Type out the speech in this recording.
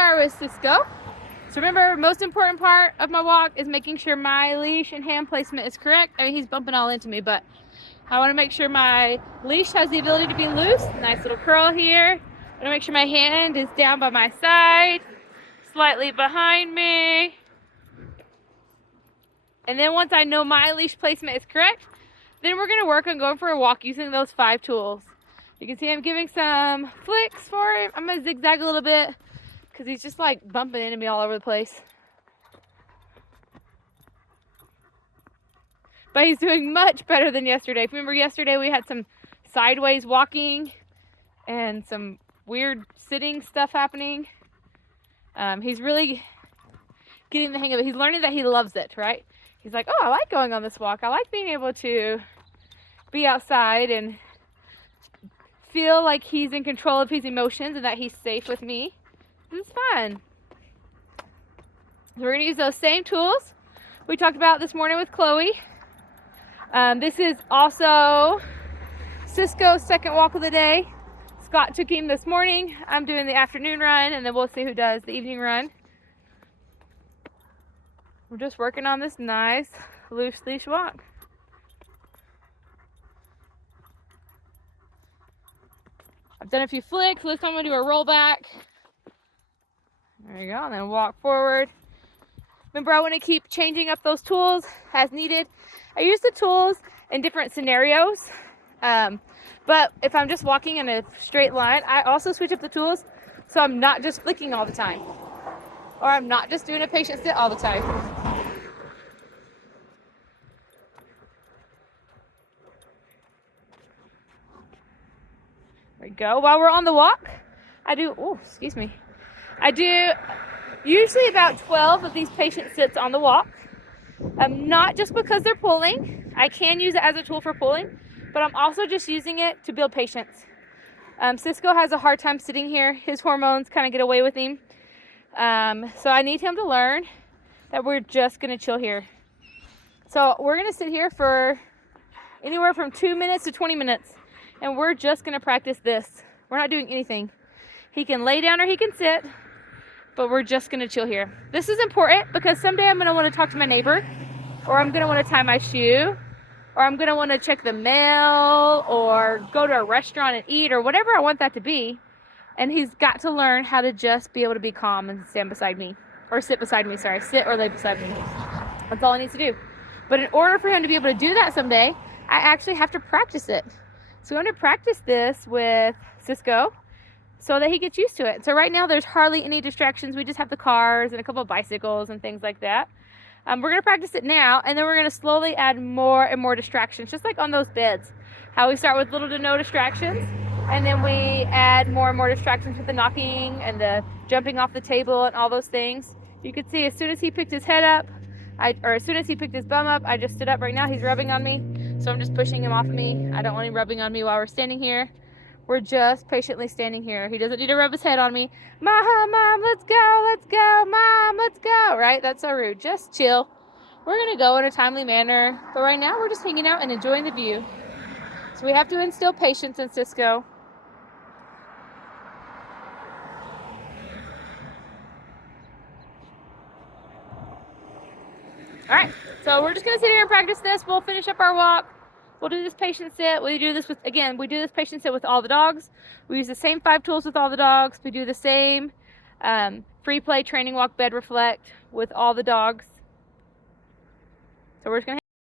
are with Cisco. So remember, most important part of my walk is making sure my leash and hand placement is correct. I mean, he's bumping all into me, but I want to make sure my leash has the ability to be loose. Nice little curl here. I want to make sure my hand is down by my side, slightly behind me. And then once I know my leash placement is correct, then we're going to work on going for a walk using those 5 tools. You can see I'm giving some flicks for him. I'm going to zigzag a little bit because he's just like bumping into me all over the place. But he's doing much better than yesterday. If you remember yesterday, we had some sideways walking and some weird sitting stuff happening. He's really getting the hang of it. He's learning that he loves it, right? He's like, oh, I like going on this walk. I like being able to be outside and feel like he's in control of his emotions and that he's safe with me. This is fun. So we're going to use those same tools we talked about this morning with Chloe. This is also Cisco's second walk of the day. Scott took him this morning. I'm doing the afternoon run, and then we'll see who does the evening run. We're just working on this nice loose leash walk. I've done a few flicks. This time I'm going to do a roll back. There you go, and then walk forward. Remember, I want to keep changing up those tools as needed. I use the tools in different scenarios, but if I'm just walking in a straight line, I also switch up the tools so I'm not just flicking all the time, or I'm not just doing a patient sit all the time. There we go. While we're on the walk, I do usually about 12 of these patient sits on the walk. Not just because they're pulling. I can use it as a tool for pulling, but I'm also just using it to build patience. Cisco has a hard time sitting here. His hormones kind of get away with him. So I need him to learn that we're just going to chill here. So we're going to sit here for anywhere from 2 minutes to 20 minutes, and we're just going to practice this. We're not doing anything. He can lay down or he can sit, but we're just going to chill here. This is important because someday I'm going to want to talk to my neighbor, or I'm going to want to tie my shoe, or I'm going to want to check the mail, or go to a restaurant and eat, or whatever I want that to be. And he's got to learn how to just be able to be calm and stand beside me, or sit beside me, sorry, sit or lay beside me. That's all he needs to do. But in order for him to be able to do that someday, I actually have to practice it. So I'm going to practice this with Cisco, so that he gets used to it. So right now there's hardly any distractions. We just have the cars and a couple of bicycles and things like that. We're going to practice it now, and then we're going to slowly add more and more distractions, just like on those beds. How we start with little to no distractions, and then we add more and more distractions with the knocking and the jumping off the table and all those things. You can see as soon as he picked his head up, as soon as he picked his bum up, I just stood up. Right now he's rubbing on me, so I'm just pushing him off me. I don't want him rubbing on me while we're standing here. We're just patiently standing here. He doesn't need to rub his head on me. Mom, let's go, Mom, let's go, right? That's so rude. Just chill. We're going to go in a timely manner, but right now we're just hanging out and enjoying the view. So we have to instill patience in Cisco. All right, so we're just going to sit here and practice this. We'll finish up our walk. We'll do this patient sit. We do this patient sit with all the dogs. We use the same 5 tools with all the dogs. We do the same free play, training, walk, bed, reflect with all the dogs. So we're just going to